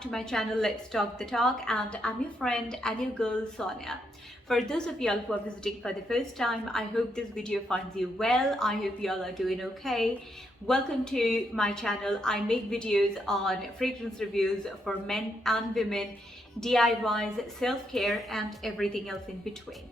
back to my channel Let's Talk the Talk, and I'm your friend and your girl Soniya. For those of y'all who are visiting for the first time, I hope this video finds you well. I hope y'all are doing okay. Welcome to my channel. I make videos on fragrance reviews for men and women, DIYs, self-care and everything else in between.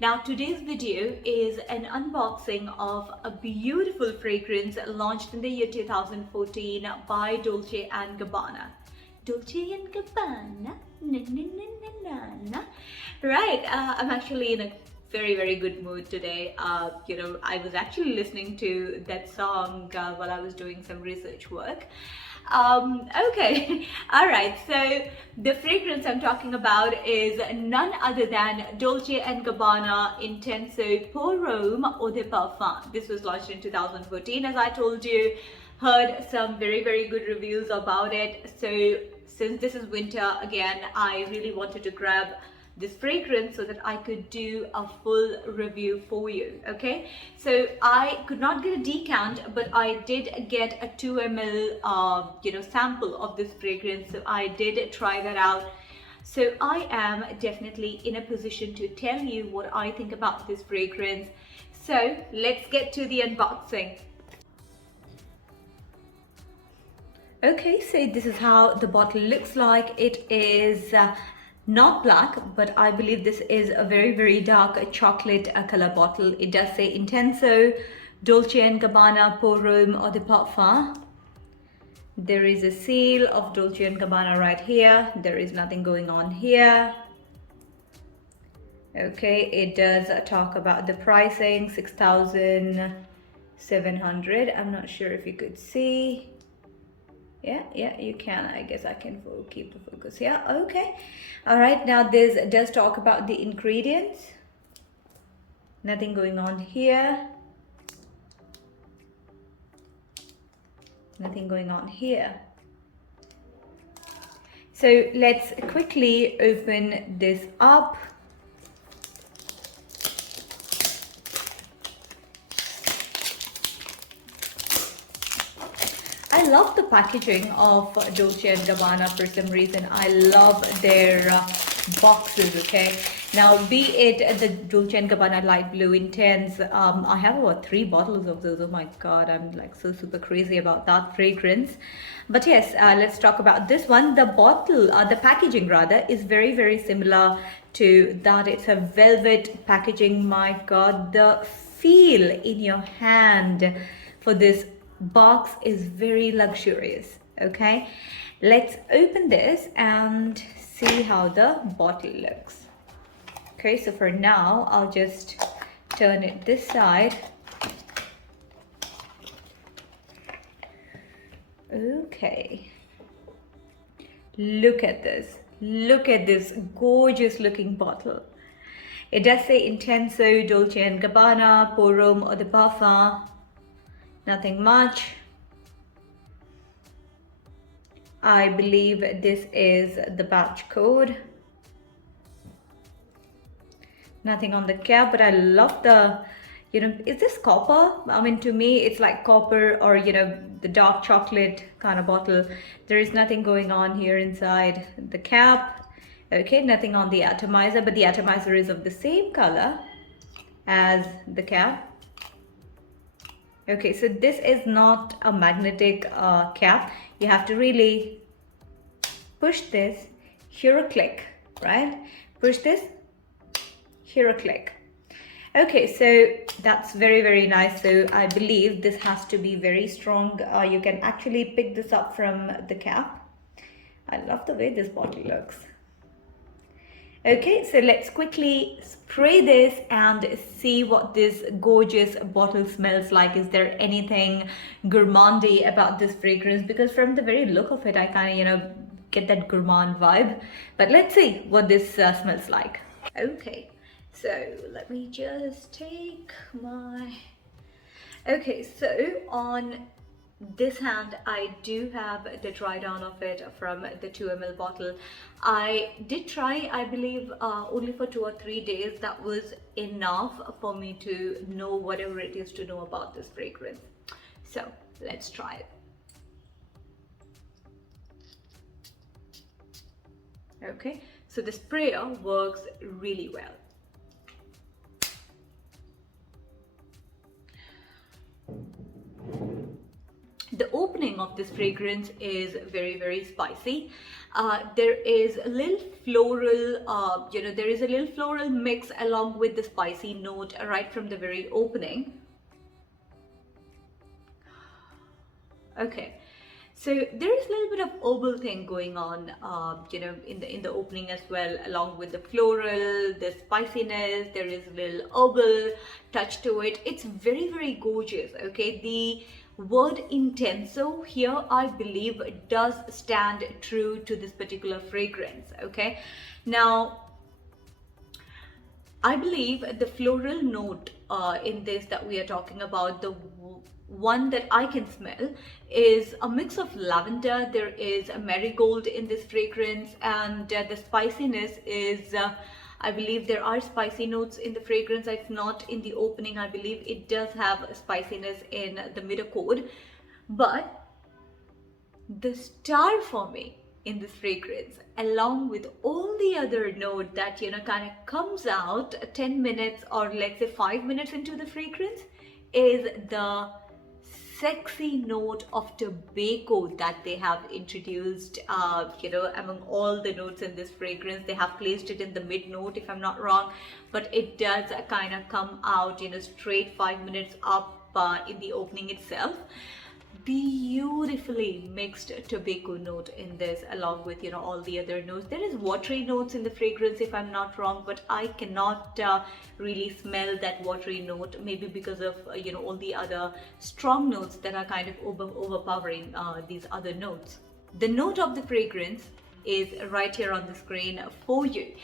Now today's video is an unboxing of a beautiful fragrance launched in the year 2014 by Dolce and Gabbana. Dolce and Gabbana, na na na na na na. Right, I'm actually in a very good mood today. I was actually listening to that song while I was doing some research work. Okay, all right, so the fragrance I'm talking about is none other than Dolce and Gabbana Intenso Homme Eau de Parfum. This was launched in 2014, as I told you. Heard some very good reviews about it. So since this is winter again, I really wanted to grab this fragrance so that I could do a full review for you. Okay, so I could not get a decant, but I did get a 2 ml sample of this fragrance, so I did try that out. So I am definitely in a position to tell you what I think about this fragrance. So let's get to the unboxing. Okay, so this is how the bottle looks like. It is not black, but I believe this is a very dark chocolate color bottle. It does say Intenso Dolce and Gabbana Homme Eau de Parfum. There is a seal of Dolce and Gabbana right here. There is nothing going on here. Okay, it does talk about the pricing, 6,700. I'm not sure if you could see. Yeah, you can. I guess I can keep the focus. Yeah, okay. All right, now this does talk about the ingredients. Nothing going on here. Nothing going on here. So let's quickly open this up. I love the packaging of Dolce and Gabbana for some reason. I love their boxes, okay? Now, be it the Dolce and Gabbana Light Blue Intense, I have about 3 bottles of those. Oh my God, I'm like so super crazy about that fragrance. But yes, let's talk about this one. The bottle, the packaging rather, is very similar to that. It's a velvet packaging. My God, the feel in your hand for this box is very luxurious. Okay, let's open this and see how the bottle looks. Okay, so for now I'll just turn it this side. Okay, look at this gorgeous looking bottle. It does say Intenso Dolce and Gabbana Homme Eau de Parfum. Nothing much. I believe this is the batch code. Nothing on the cap, but I love the, is this copper? I mean, to me, it's like copper or, the dark chocolate kind of bottle. There is nothing going on here inside the cap. Okay, nothing on the atomizer, but the atomizer is of the same color as the cap. Okay, so this is not a magnetic cap. You have to really push this, hear a click, right? Push this, hear a click. Okay, so that's very nice. So I believe this has to be very strong. You can actually pick this up from the cap. I love the way this bottle looks. Okay, so let's quickly spray this and see what this gorgeous bottle smells like. Is there anything gourmandy about this fragrance? Because from the very look of it, I kind of, get that gourmand vibe. But let's see what this smells like. Okay, so let me just take my... Okay, so on this hand I do have the dry down of it from the 2 ml bottle. I did try, I believe only for 2 or 3 days. That was enough for me to know whatever it is to know about this fragrance. So let's try it. Okay, so the sprayer works really well. The opening of this fragrance is very spicy. There is a little floral, there is a little floral mix along with the spicy note right from the very opening. Okay, so there is a little bit of herbal thing going on, in the opening as well, along with the floral, the spiciness. There is a little herbal touch to it. It's very gorgeous. Okay, the word intenso here, I believe, does stand true to this particular fragrance. Okay, now I believe the floral note in this that we are talking about, the one that I can smell, is a mix of lavender. There is a marigold in this fragrance, and the spiciness is I believe there are spicy notes in the fragrance. If not in the opening, I believe it does have spiciness in the middle chord. But the star for me in this fragrance, along with all the other note that kind of comes out 10 minutes or let's say 5 minutes into the fragrance, is the sexy note of tobacco that they have introduced. Among all the notes in this fragrance, they have placed it in the mid note, if I'm not wrong, but it does kind of come out straight 5 minutes up in the opening itself. Beautifully mixed tobacco note in this, along with all the other notes. There is watery notes in the fragrance, if I'm not wrong, but I cannot really smell that watery note, maybe because of all the other strong notes that are kind of overpowering these other notes. The note of the fragrance is right here on the screen for you.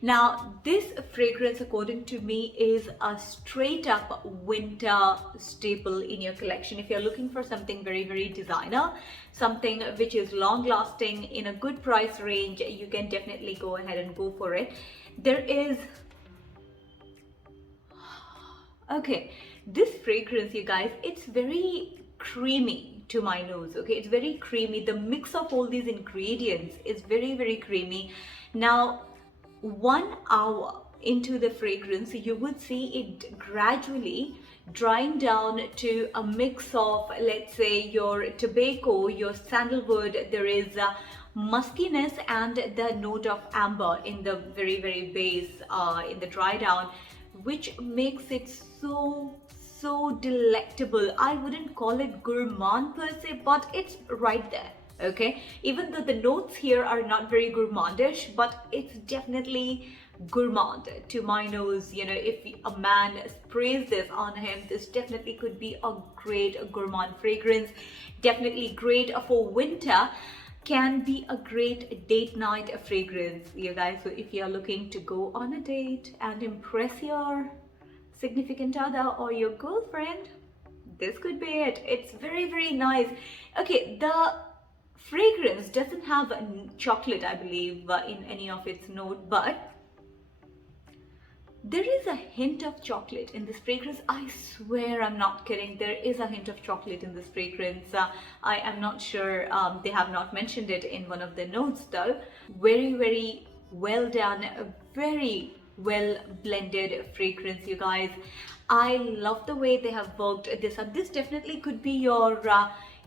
Now, this fragrance, according to me, is a straight up winter staple in your collection. If you're looking for something very designer, something which is long lasting in a good price range, you can definitely go ahead and go for it. There is this fragrance, you guys, it's very creamy to my nose. Okay, it's very creamy. The mix of all these ingredients is very creamy. Now, 1 hour into the fragrance, you would see it gradually drying down to a mix of, let's say, your tobacco, your sandalwood. There is muskiness and the note of amber in the very base in the dry down, which makes it so delectable. I wouldn't call it gourmand per se, but it's right there. Okay, even though the notes here are not very gourmandish, but it's definitely gourmand to my nose. If a man sprays this on him, this definitely could be a great gourmand fragrance. Definitely great for winter. Can be a great date night fragrance, you guys. So if you're looking to go on a date and impress your significant other or your girlfriend, this could be it. It's very nice. Okay, the fragrance doesn't have chocolate, I believe, in any of its note, but there is a hint of chocolate in this fragrance. I swear I'm not kidding. There is a hint of chocolate in this fragrance. I am not sure. They have not mentioned it in one of the notes though. Very well done. A very well blended fragrance, you guys. I love the way they have worked this up. This definitely could be your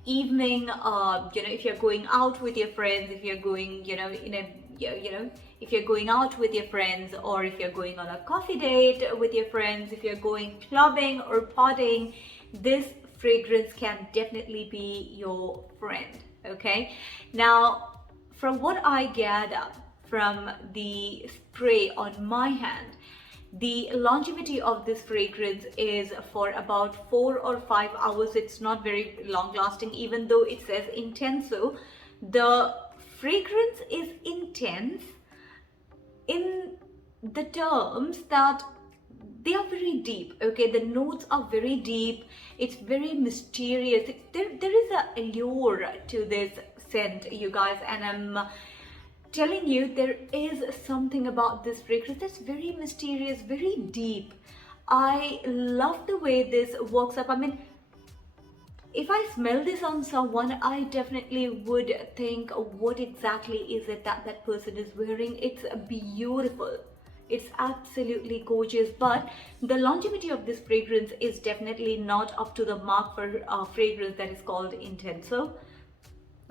evening, if you're going out with your friends, if you're going, if you're going out with your friends, or if you're going on a coffee date with your friends, if you're going clubbing or partying, this fragrance can definitely be your friend. Okay, now from what I gather from the spray on my hand, the longevity of this fragrance is for about 4 or 5 hours. It's not very long lasting, even though it says intenso. The fragrance is intense in the terms that they are very deep. Okay, the notes are very deep. It's very mysterious. There is a allure to this scent, you guys, and I'm telling you, there is something about this fragrance that's very mysterious, very deep. I love the way this works up. I mean, if I smell this on someone, I definitely would think, what exactly is it that that person is wearing? It's beautiful. It's absolutely gorgeous, but the longevity of this fragrance is definitely not up to the mark for a fragrance that is called Intenso.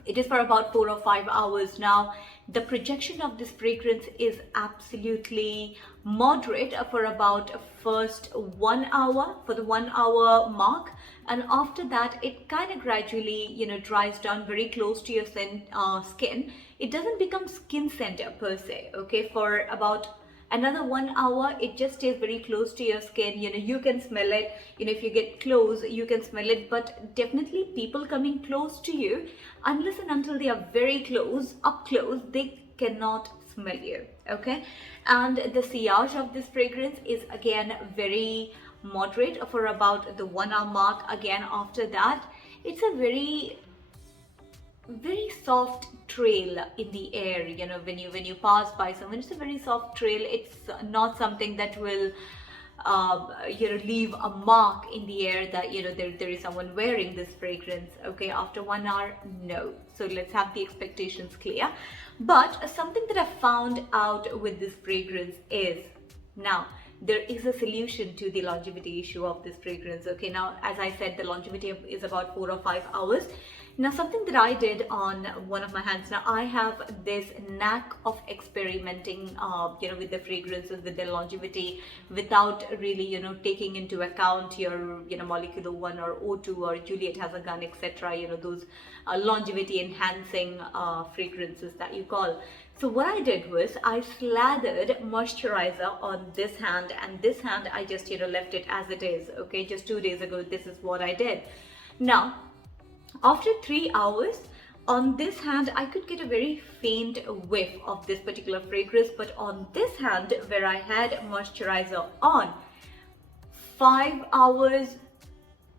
It is for about 4 or 5 hours. Now, the projection of this fragrance is absolutely moderate for about first 1 hour, for the 1 hour mark, and after that it kind of gradually dries down very close to your skin. It doesn't become skin scent per se, okay? For about another 1 hour, it just stays very close to your skin. You can smell it. If you get close, you can smell it. But definitely people coming close to you, unless and until they are very close, up close, they cannot smell you, okay? And the sillage of this fragrance is again very moderate for about the 1 hour mark. Again, after that, it's a very soft trail in the air. When you pass by someone, it's a very soft trail. It's not something that will leave a mark in the air that there is someone wearing this fragrance, okay? After 1 hour, no. So let's have the expectations clear. But something that I found out with this fragrance is, now there is a solution to the longevity issue of this fragrance, okay? Now, as I said, the longevity is about 4 or 5 hours. Now, something that I did on one of my hands, now I have this knack of experimenting with the fragrances, with their longevity, without really taking into account your molecular 1 or O2 or Juliet has a gun, etc. Those longevity enhancing fragrances that you call. So what I did was I slathered moisturizer on this hand, and this hand I just left it as it is, okay? Just 2 days ago, this is what I did. Now, after 3 hours, on this hand I could get a very faint whiff of this particular fragrance, but on this hand where I had moisturizer on, 5 hours,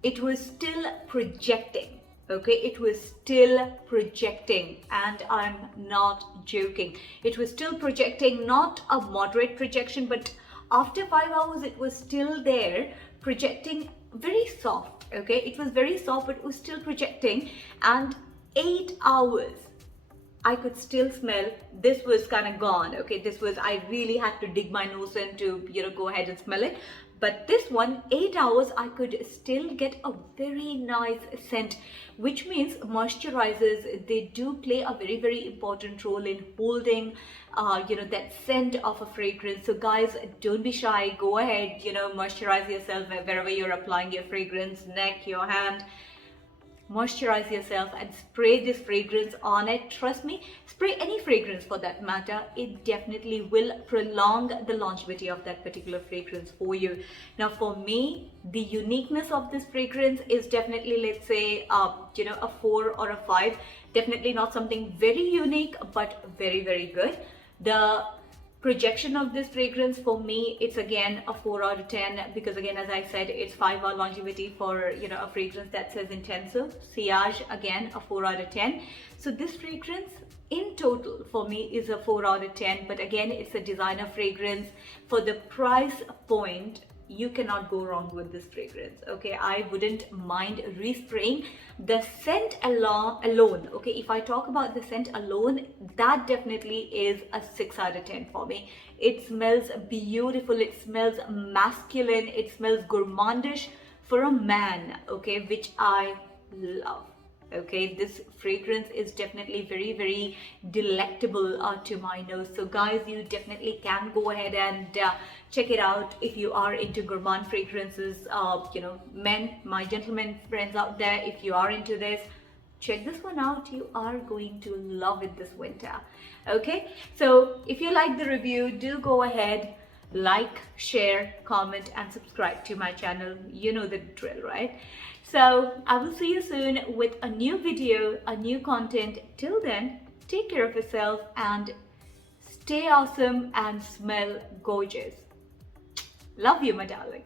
it was still projecting, okay? It was still projecting, and I'm not joking. It was still projecting, not a moderate projection, but after 5 hours it was still there, projecting very soft, okay? It was very soft, but it was still projecting. And 8 hours I could still smell this was kind of gone, okay? This was, I really had to dig my nose in to go ahead and smell it. But this one, 8 hours, I could still get a very nice scent, which means moisturizers, they do play a very important role in holding that scent of a fragrance. So guys, don't be shy. Go ahead, moisturize yourself wherever you're applying your fragrance, neck, your hand. Moisturize yourself and spray this fragrance on it. Trust me, spray any fragrance for that matter, it definitely will prolong the longevity of that particular fragrance for you. Now, for me, the uniqueness of this fragrance is definitely, let's say, a 4 or a 5. Definitely not something very unique, but very good. The projection of this fragrance, for me, it's again a 4 out of 10, because again, as I said, it's 5 hour longevity for a fragrance that says Intenso. Sillage, again a 4 out of 10. So this fragrance in total for me is a 4 out of 10, but again, it's a designer fragrance. For the price point, you cannot go wrong with this fragrance, okay? I wouldn't mind respraying. The scent alone, okay, if I talk about the scent alone, that definitely is a 6 out of 10 for me. It smells beautiful, it smells masculine, it smells gourmandish for a man, okay, which I love. Okay, this fragrance is definitely very delectable to my nose. So guys, you definitely can go ahead and check it out if you are into gourmand fragrances. Men, my gentlemen friends out there, if you are into this, check this one out. You are going to love it this winter. Okay, so if you like the review, do go ahead, like, share, comment and subscribe to my channel. You know the drill, right? So I will see you soon with a new video, a new content. Till then, take care of yourself and stay awesome and smell gorgeous. Love you, my darling.